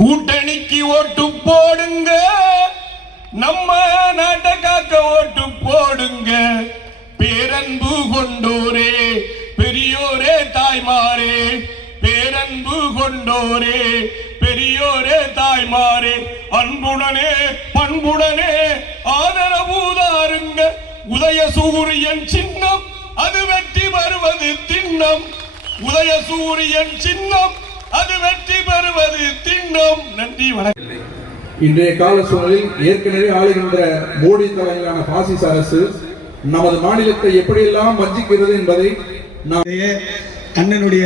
கூட்டணிக்கு ஓட்டு போடுங்க, நம்ம நாட்டை காக்க ஓட்டு போடுங்க. பேரன்பு கொண்டோரே பெரியோரே தாய்மாரே, பேரன்பு கொண்டோரே பெரியோரே தாய்மாரே, அன்புடனே பண்புடனே ஆதரவு தாருங்க. உதயசூரியன் சின்னம் அது வெற்றி பெறுவது திண்ணம், உதயசூரியன் சின்னம் அது வெற்றி பெறுவது திண்ணம். நன்றி, வணக்கம். இன்றைய கால சூழலில் ஏற்கனவே ஆளுகின்ற மோடி தலைமையிலான பாசிச அரசு நமது மாநிலத்தை எப்படியெல்லாம் வஞ்சிக்கிறது என்பதை அண்ணனுடைய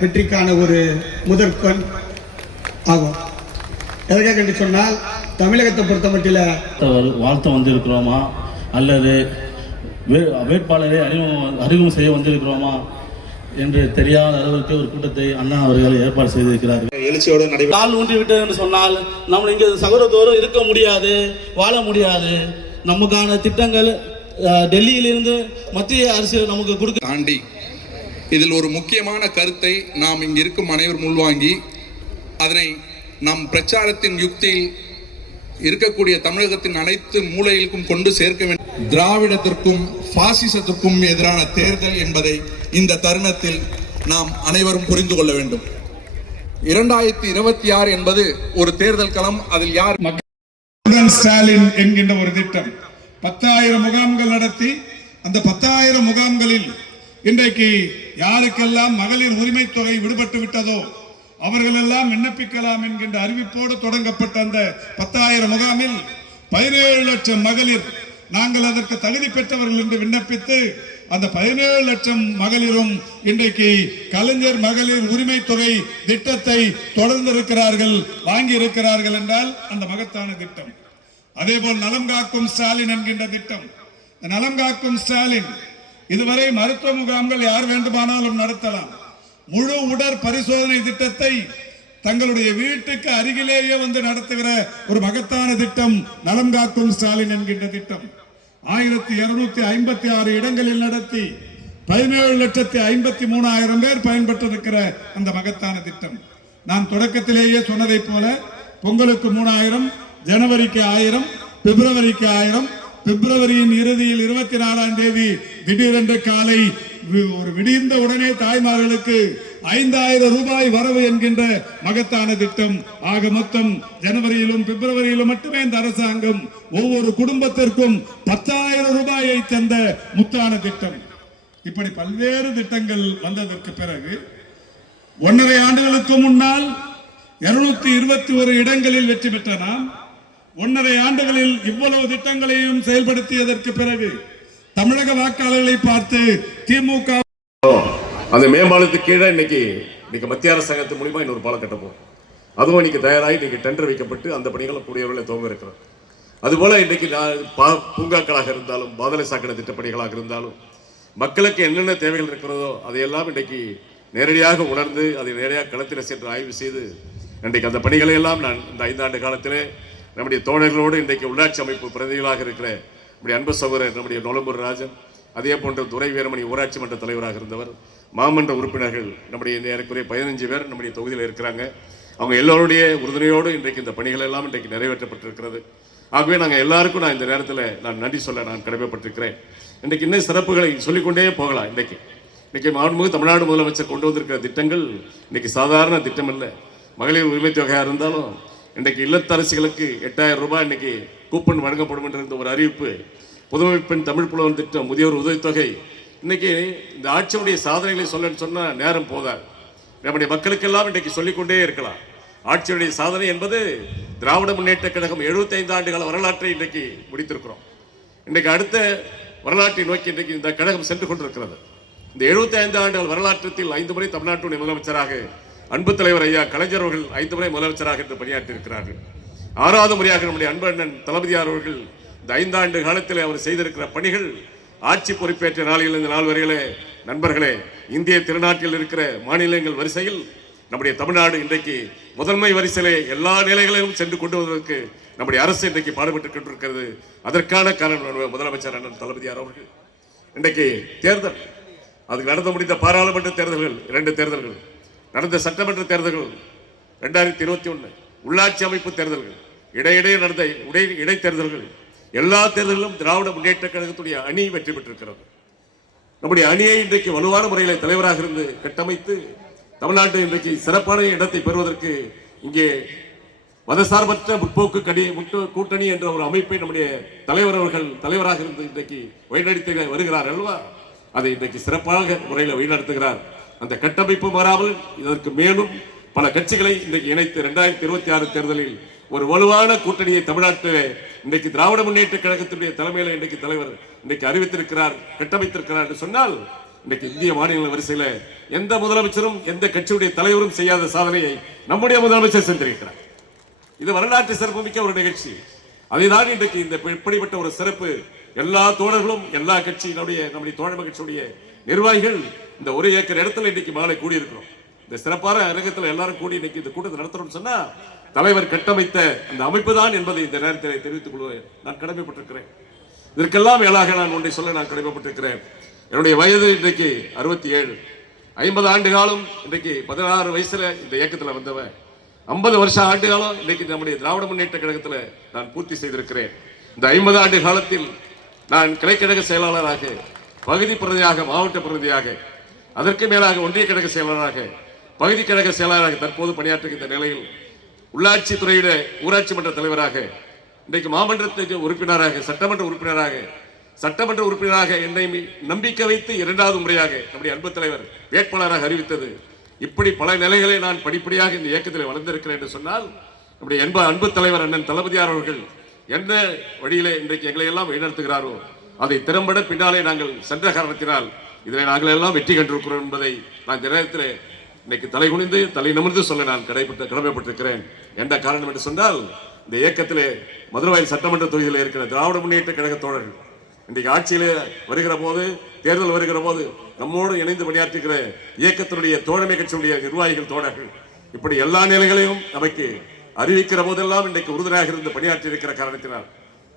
வெற்றிக்கான ஒரு முதற்கண் ஆகும். எதற்காக என்று சொன்னால், தமிழகத்தை பொறுத்த மட்டும் வாழ்த்த வந்திருக்கிறோமா அல்லது வேட்பாளரை அறிமுகம் செய்ய வந்திருக்கிறோமா என்று தெரியாத அளவுக்கு ஒரு கூட்டத்தை அண்ணா அவர்கள் ஏற்பாடு செய்திருக்கிறார்கள். எழுச்சியோடு நடைபெறும். கால் ஊன்றி விட்டது என்று சொன்னால் நம்ம இங்கே சகோதரத்தோடு இருக்க முடியாது, வாழ முடியாது. நமக்கான திட்டங்கள் டெல்லியிலிருந்து மத்திய அரசு நமக்கு கொடுக்க தாண்டி இதில் ஒரு முக்கியமான கருத்தை நாம் இங்கு இருக்கும் அனைவரும் உள்வாங்கி அதனை நம் பிரச்சாரத்தின் யுக்தியில் இருக்கக்கூடிய தமிழகத்தின் அனைத்து மூலைகளுக்கும் கொண்டு சேர்க்க வேண்டும். திராவிடத்திற்கும் பாசிசத்திற்கும் எதிரான தேர்தல் என்பதை இந்த தருணத்தில் நாம் அனைவரும் புரிந்து கொள்ள வேண்டும். 2026 என்பது ஒரு தேர்தல் களம். அதில் யார் ஸ்டாலின் என்கின்ற ஒரு திட்டம் 10,000 முகாம்கள் நடத்தி, அந்த 10,000 முகாம்களில் இன்றைக்கு யாருக்கெல்லாம் மகளிர் உரிமை தொகை விடுபட்டு விட்டதோ அவர்கள் எல்லாம் விண்ணப்பிக்கலாம் என்கின்ற அறிவிப்போடு தொடங்கப்பட்ட அந்த 10,000 முகாமில் 17 லட்சம் மகளிர் நாங்கள் அதற்கு தகுதி பெற்றவர்கள் என்று விண்ணப்பித்து அந்த 17 லட்சம் மகளிரும் இன்றைக்கு கலைஞர் மகளிர் உரிமை தொகை திட்டத்தை தொடர்ந்து இருக்கிறார்கள், வாங்கி இருக்கிறார்கள் என்றால் அந்த மகத்தான திட்டம். அதே போல் நலம் காக்கும் ஸ்டாலின் என்கின்ற திட்டம். நலம் காக்கும் ஸ்டாலின் இதுவரை மருத்துவ முகாம்கள் யார் வேண்டுமானாலும் நடத்தலாம். முழு உடற் பரிசோதனை திட்டத்தை தங்களுடைய வீட்டுக்கு அருகிலேயே வந்து நடத்துகிற ஒரு மகத்தான திட்டம் நலம் காக்கும் ஸ்டாலின் என்கின்ற திட்டம். 1256 இடங்களில் நடத்தி 17,53,000 பேர் பயன்பெற்றிருக்கிற அந்த மகத்தான திட்டம். நான் தொடக்கத்திலேயே சொன்னதை போல பொங்கலுக்கு 3,000, ஜனவரிக்கு 1000, பிப்ரவரிக்கு 1000, பிப்ரவரியின் இறுதியில் 24ஆம் தேதி திடீரென்று காலை ஒரு விடிந்த உடனே தாய்மார்களுக்கு 5,000 ரூபாய் வரவு என்கின்ற மகத்தான திட்டம். ஆக மொத்தம் ஜனவரியிலும் பிப்ரவரியிலும் மட்டுமே இந்த அரசாங்கம் ஒவ்வொரு குடும்பத்திற்கும் 10,000 ரூபாயை தந்த முத்தான திட்டம். இப்படி பல்வேறு திட்டங்கள் வந்ததற்கு பிறகு 1.5 ஆண்டுகளுக்கு முன்னால் 221 இடங்களில் வெற்றி பெற்ற நாம் 1.5 ஆண்டுகளில் இவ்வளவு திட்டங்களையும் செயல்படுத்தியதற்கு பிறகு தமிழக வாக்காளர்களை பார்த்து திமுக அந்த மேம்பாலத்துக்கு கீழே இன்னைக்கு மத்திய அரசாங்கத்தின் மூலியமா இன்னொரு பாலம் கட்டப்போம். அதுவும் இன்னைக்கு தயாராகி இன்னைக்கு டெண்டர் வைக்கப்பட்டு அந்த பணிகளை கூடியவர்களை துவங்க இருக்கிறோம். அதுபோல இன்னைக்கு பூங்காக்களாக இருந்தாலும் பாதலை சாக்கடை திட்டப்பணிகளாக இருந்தாலும் மக்களுக்கு என்னென்ன தேவைகள் இருக்கிறதோ அதையெல்லாம் இன்னைக்கு நேரடியாக உணர்ந்து அதை நேரடியாக களத்தில் சென்று ஆய்வு செய்து இன்றைக்கு அந்த பணிகளை எல்லாம் நான் இந்த 5 ஆண்டு காலத்திலே நம்முடைய தோழர்களோடு இன்றைக்கு உள்ளாட்சி அமைப்பு பிரதிநிதிகளாக இருக்கிற நம்முடைய அன்பு சகோதரர் நம்முடைய நொலம்பூர் ராஜன், அதே போன்ற துரை வீரமணி ஊராட்சி மன்ற தலைவராக இருந்தவர், மாமன்ற உறுப்பினர்கள் நம்முடைய ஏறக்குறைய 15 பேர் நம்முடைய தொகுதியில் இருக்கிறாங்க. அவங்க எல்லோருடைய உறுதுணையோடு இன்றைக்கு இந்த பணிகள் எல்லாம் இன்றைக்கு நிறைவேற்றப்பட்டிருக்கிறது. ஆகவே நாங்கள் எல்லாருக்கும் நான் இந்த நேரத்தில் நான் நன்றி சொல்ல நான் கடமைப்பட்டிருக்கிறேன். இன்றைக்கு இன்னும் சிறப்புகளை சொல்லிக்கொண்டே போகலாம். இன்னைக்கு மாண்புமிகு தமிழ்நாடு முதலமைச்சர் கொண்டு வந்திருக்கிற திட்டங்கள் இன்னைக்கு சாதாரண திட்டம் இல்லை. மகளிர் உரிமை தொகையாக இருந்தாலும் இன்றைக்கு இல்லத்தரசிகளுக்கு 8,000 ரூபாய் இன்னைக்கு கூப்பன் வழங்கப்படும் என்ற ஒரு அறிவிப்பு, புதுமை பெண் தமிழ் புலவன் திட்டம், முதியோர் உதவித்தொகை. இன்னைக்கு இந்த ஆட்சியுடைய சாதனைகளை சொன்னால் நேரம் போதாது. நம்முடைய மக்களுக்கெல்லாம் இன்றைக்கு சொல்லிக்கொண்டே இருக்கலாம். ஆட்சியுடைய சாதனை என்பது திராவிட முன்னேற்ற கழகம் 75 ஆண்டுகால வரலாற்றை இன்றைக்கு முடித்திருக்கிறோம். இன்றைக்கு அடுத்த வரலாற்றை நோக்கி இன்றைக்கு இந்த கழகம் சென்று கொண்டிருக்கிறது. இந்த 75 ஆண்டுகள் வரலாற்றத்தில் 5 முறை தமிழ்நாட்டுடைய முதலமைச்சராக அன்பு தலைவர் ஐயா கலைஞர் அவர்கள் 5 முறை முதலமைச்சராக என்று பணியாற்றி இருக்கிறார்கள். 6வது முறையாக நம்முடைய அன்பு அண்ணன் தளபதியார் அவர்கள் இந்த 5 ஆண்டு காலத்தில் அவர் செய்திருக்கிற பணிகள் ஆட்சி பொறுப்பேற்ற நாளில் இந்த நாள் வரையிலே நண்பர்களே, இந்திய திருநாட்டில் இருக்கிற மாநிலங்கள் வரிசையில் நம்முடைய தமிழ்நாடு இன்றைக்கு முதன்மை வரிசையிலே எல்லா நிலைகளிலும் சென்று கொண்டு வருவதற்கு நம்முடைய அரசு இன்றைக்கு பாடுபட்டு கொண்டிருக்கிறது. அதற்கான காரணம் முதலமைச்சர் அண்ணன் தளபதியார் அவர்கள். இன்றைக்கு தேர்தல், அதுக்கு நடந்து முடிந்த பாராளுமன்ற தேர்தல்கள், 2 தேர்தல்கள், நடந்த சட்டமன்ற தேர்தல்கள் 2021, உள்ளாட்சி அமைப்பு தேர்தல்கள், இடையிடையே நடந்த இடைத்தேர்தல்கள், எல்லா தேர்தலிலும் திராவிட முன்னேற்ற கழகத்துடைய அணி வெற்றி பெற்றிருக்கிறது. நம்முடைய அணியை இன்றைக்கு வலுவான முறையில் தலைவராக இருந்து கட்டமைத்து தமிழ்நாட்டில் இன்றைக்கு சிறப்பான இடத்தை பெறுவதற்கு இங்கே மதசார்பற்ற முற்போக்கு கூட்டணி என்ற ஒரு அமைப்பை நம்முடைய தலைவர் அவர்கள் தலைவராக இருந்து இன்றைக்கு வழிநடத்தி வருகிறார் அல்லவா? அதை இன்றைக்கு சிறப்பாக முறையில் வழிநடத்துகிறார். அந்த கட்டமைப்பு மாறாமல் இதற்கு மேலும் பல கட்சிகளை இன்றைக்கு இணைத்து 2026 தேர்தலில் ஒரு வலுவான கூட்டணியை தமிழ்நாட்டில் இன்றைக்கு திராவிட முன்னேற்ற கழகத்தினுடைய தலைமையில் இன்றைக்கு தலைவர் இன்றைக்கு அறிவித்திருக்கிறார், கட்டமைத்திருக்கிறார் என்று சொன்னால் இன்றைக்கு இந்திய மாநில வரிசையில் எந்த முதலமைச்சரும் எந்த கட்சியுடைய தலைவரும் செய்யாத சாதனையை நம்முடைய முதலமைச்சர் சென்றிருக்கிறார். இது வரலாற்று சிறப்புமிக்க ஒரு நிகழ்ச்சி. அதைதான் இன்றைக்கு இந்த இப்படிப்பட்ட ஒரு சிறப்பு எல்லா தோழர்களும் எல்லா கட்சியினுடைய நம்முடைய தோழமை கட்சியுடைய நிர்வாகிகள் இந்த ஒரு ஏக்கர் இடத்துல இன்றைக்கு மாலை கூடியிருக்கிறோம். இந்த சிறப்பான அரங்கத்தில் எல்லாரும் கூடி இன்னைக்கு இந்த கூட்டத்தை நடத்தணும்னு சொன்னா தலைவர் கட்டமைத்த அந்த அமைப்பு தான் என்பதை இந்த நேரத்தில் தெரிவித்துக் கொள்வேன். நான் கடமைப்பட்டிருக்கிறேன். இதற்கெல்லாம் மேலாக நான் ஒன்றை சொல்ல நான் கடமைப்பட்டிருக்கிறேன். என்னுடைய வயது இன்றைக்கு 67. 50 ஆண்டு காலம் இன்றைக்கு 16 வயசுல இந்த இயக்கத்தில் வந்தவன். 50 வருஷம் ஆண்டு காலம் இன்றைக்கு நம்முடைய திராவிட முன்னேற்ற கழகத்தில் நான் பூர்த்தி செய்திருக்கிறேன். இந்த 50 ஆண்டு காலத்தில் நான் கிளைக்கழக செயலாளராக, பகுதி பிரதியாக, மாவட்ட பிரதியாக, அதற்கு மேலாக ஒன்றிய கழக செயலாளராக, பகுதி கழக செயலாளராக தற்போது பணியாற்றுகின்ற நிலையில் உள்ளாட்சி துறையிட ஊராட்சி மன்ற தலைவராக, இன்றைக்கு மாமன்றத்துக்கு உறுப்பினராக, சட்டமன்ற உறுப்பினராக என்னை நம்பிக்கை வைத்து 2வது முறையாக நம்முடைய அன்பு தலைவர் வேட்பாளராக அறிவித்தது. இப்படி பல நிலைகளை நான் படிப்படியாக இந்த இயக்கத்தில் வளர்ந்திருக்கிறேன் என்று சொன்னால் நம்முடைய அன்பு தலைவர் அண்ணன் தளபதியார் அவர்கள் எந்த வழியிலே இன்றைக்கு எங்களை எல்லாம் வழிநடத்துகிறாரோ அதை திறம்பட பின்னாலே நாங்கள் சென்ற காரணத்தினால் இதில் நாங்கள் எல்லாம் வெற்றி கண்டிருக்கிறோம் என்பதை நான் இந்த நேரத்தில் இன்னைக்கு தலைகுனிந்து தலை நிமிர்ந்து சொல்ல நான் கடமைப்பட்டிருக்கிறேன். என்ற காரணம் என்று சொன்னால் இந்த இயக்கத்திலே மதுரவாயல் சட்டமன்ற தொகுதியில் இருக்கிற திராவிட முன்னேற்ற கழக தோழர்கள் இன்றைக்கு ஆட்சியிலே வருகிற போது, தேர்தல் வருகிற போது நம்மோடு இணைந்து பணியாற்றுகிற இயக்கத்தினுடைய தோழமை கட்சியுடைய நிர்வாகிகள் தோழர்கள் இப்படி எல்லா நிலைகளையும் நமக்கு அறிவிக்கிற போதெல்லாம் இன்றைக்கு உறுதுணையாக இருந்து பணியாற்றி இருக்கிற காரணத்தினால்,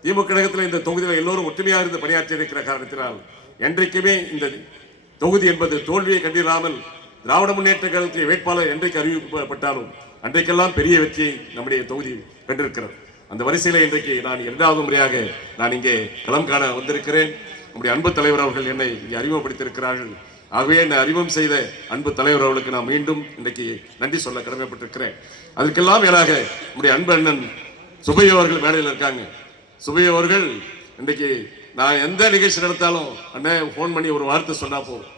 திமுக கழகத்தில் இந்த தொகுதியில் எல்லோரும் ஒற்றுமையாக இருந்து பணியாற்றி இருக்கிற காரணத்தினால் என்றைக்குமே இந்த தொகுதி என்பது தோல்வியை கண்டிராமல் திராவிட முன்னேற்ற கழகத்தின் வேட்பாளர் என்றைக்கு அறிவிக்கப்பட்டாலும் அன்றைக்கெல்லாம் பெரிய வெற்றியை நம்முடைய தொகுதி கண்டிருக்கிறது. அந்த வரிசையில் இன்றைக்கு நான் 2வது முறையாக நான் இங்கே களம் காண வந்திருக்கிறேன். நம்முடைய அன்பு தலைவர் அவர்கள் என்னை இங்கே அறிமுகப்படுத்தியிருக்கிறார்கள். ஆகவே என்னை அறிமுகம் செய்த அன்பு தலைவர் அவர்களுக்கு நான் மீண்டும் இன்றைக்கு நன்றி சொல்ல கடமைப்பட்டிருக்கிறேன். அதற்கெல்லாம் மேலாக நம்முடைய அன்பு அண்ணன் சுபை அவர்கள் மேடையில் இருக்காங்க. சுபை அவர்கள் இன்றைக்கு நான் எந்த நிகழ்ச்சி நடத்தாலும் அண்ணன் ஃபோன் பண்ணி ஒரு வார்த்தை சொன்னா போதும்,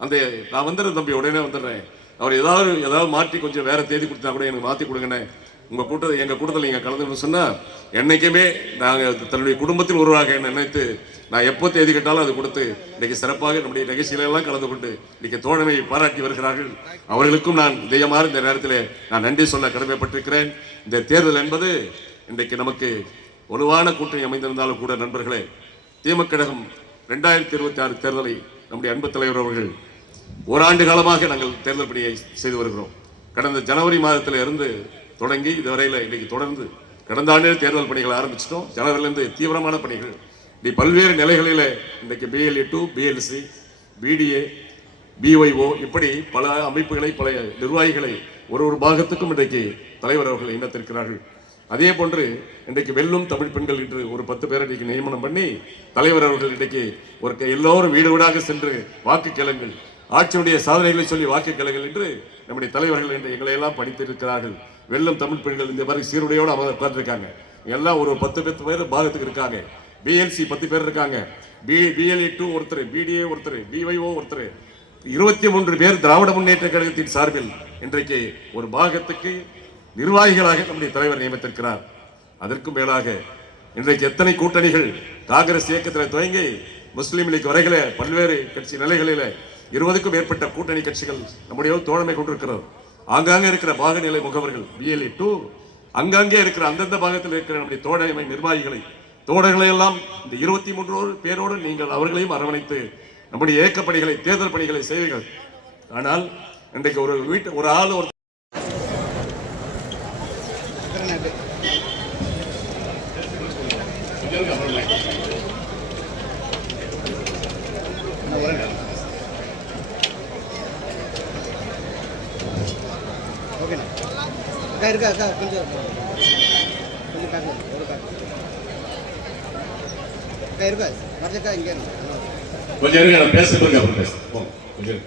அந்த நான் வந்துடுறேன் தம்பி, உடனே வந்துடுறேன். அவர் ஏதாவது மாற்றி கொஞ்சம் வேற தேதி கொடுத்தா கூட எனக்கு மாற்றி கொடுங்கண்ணே, எங்கள் கூட்டத்தில் நீங்கள் கலந்துன்னு சொன்னால் என்னைக்குமே நாங்கள் தன்னுடைய குடும்பத்தில் ஒருவராக நினைத்து நான் எப்போ தேதி கேட்டாலும் அது கொடுத்து இன்னைக்கு சிறப்பாக நம்முடைய நிகழ்ச்சிகளெல்லாம் கலந்து கொண்டு இன்னைக்கு தோழமையை பாராட்டி வருகிறார்கள். அவர்களுக்கும் நான் இதயமாக இந்த நேரத்தில் நான் நன்றி சொல்ல கடமைப்பட்டிருக்கிறேன். இந்த தேர்தல் என்பது இன்றைக்கு நமக்கு வலுவான கூட்டணி அமைந்திருந்தாலும் கூட நண்பர்களே, திமுக கழகம் 2026 தேர்தலை நம்முடைய அன்பு தலைவர் அவர்கள் ஓராண்டு காலமாக நாங்கள் தேர்தல் பணியை செய்து வருகிறோம். கடந்த ஜனவரி மாதத்தில் இருந்து தொடங்கி இதுவரையில் இன்னைக்கு தொடர்ந்து கடந்த ஆண்டே தேர்தல் பணிகள் ஆரம்பிச்சிட்டோம். ஜனவரியிலிருந்து தீவிரமான பணிகள் பல்வேறு நிலைகளில் இன்றைக்கு BLA 2, BLC, BDA, BYO இப்படி பல அமைப்புகளை, பல நிர்வாகிகளை ஒரு பாகத்துக்கும் இன்றைக்கு தலைவர் அவர்கள் இணைத்திருக்கிறார்கள். அதே போன்று இன்றைக்கு வெல்லும் தமிழ் பெண்கள் என்று ஒரு 10 பேரை இன்றைக்கு நியமனம் பண்ணி தலைவர் அவர்கள் இன்றைக்கு எல்லோரும் வீடு வீடாக சென்று வாக்கு கேளுங்கள், ஆட்சியுடைய சாதனைகளை சொல்லி வாக்கு கேளுங்கள் என்று நம்முடைய தலைவர்கள் என்று எங்களை எல்லாம் படித்திருக்கிறார்கள். வெல்லும் தமிழ் பெண்கள் இந்த மாதிரி சீருடையோடு அவங்க உட்கார்ந்துருக்காங்க. எல்லாம் ஒரு 10 பேர் பாகத்துக்கு இருக்காங்க. BLC 10 பேர் இருக்காங்க. BLA 2 ஒருத்தர், BDA ஒருத்தர், BYO ஒருத்தர், 23 பேர் திராவிட முன்னேற்ற கழகத்தின் சார்பில் இன்றைக்கு ஒரு பாகத்துக்கு நிர்வாகிகளாக நம்முடைய தலைவர் நியமித்திருக்கிறார். அதற்கும் மேலாக இன்றைக்கு எத்தனை கூட்டணிகள் காங்கிரஸ் இயக்கத்தில் துவங்கி முஸ்லீம் லீக் வரைகிற பல்வேறு கட்சி நிலைகளில் 20க்கும் மேற்பட்ட கூட்டணி கட்சிகள் நம்முடைய தோழமை கொண்டிருக்கிறது. ஆங்காங்கே இருக்கிற பாக நிலை முகவர்கள் BLA 2, அங்கங்கே இருக்கிற அந்தந்த பாகத்தில் இருக்கிற நம்முடைய தோழமை நிர்வாகிகளை தோழர்களை எல்லாம் இந்த 23 பேரோடு நீங்கள் அவர்களையும் அரவணைத்து நம்முடைய இயக்க பணிகளை, தேர்தல் பணிகளை செய்வீர்கள். ஆனால் இன்றைக்கு ஒரு ஆள் ஒரு ஓகேண்ணா இருக்கா அக்கா கொஞ்சம் பேக் ஒரு பேக் அக்கா இருக்கா வரக்கா இங்கே கொஞ்சம் இருங்க, நான் பேச போங்க, அப்புறம் பேச போங்க, கொஞ்சம்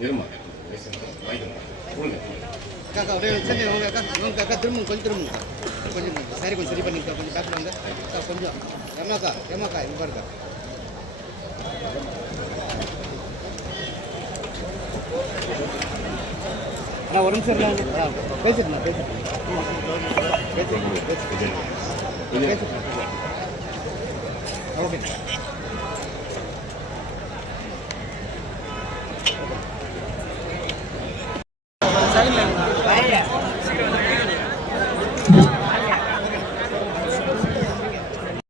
இருமா கொடுங்க. அக்கா அக்கா அப்படியே சரி வாங்க அக்கா வாங்க அக்கா திரும்ப கொஞ்சம் திரும்புங்க கொஞ்சம் சரி கொஞ்சம் சரி பண்ணிக்கா கொஞ்சம் பேக்கில் வாங்க அக்கா கொஞ்சம் ஏமாக்கா இது பாருக்கா அண்ணா ஒரு நிமிஷம் இருக்காங்க பேசிட்டு ஓகே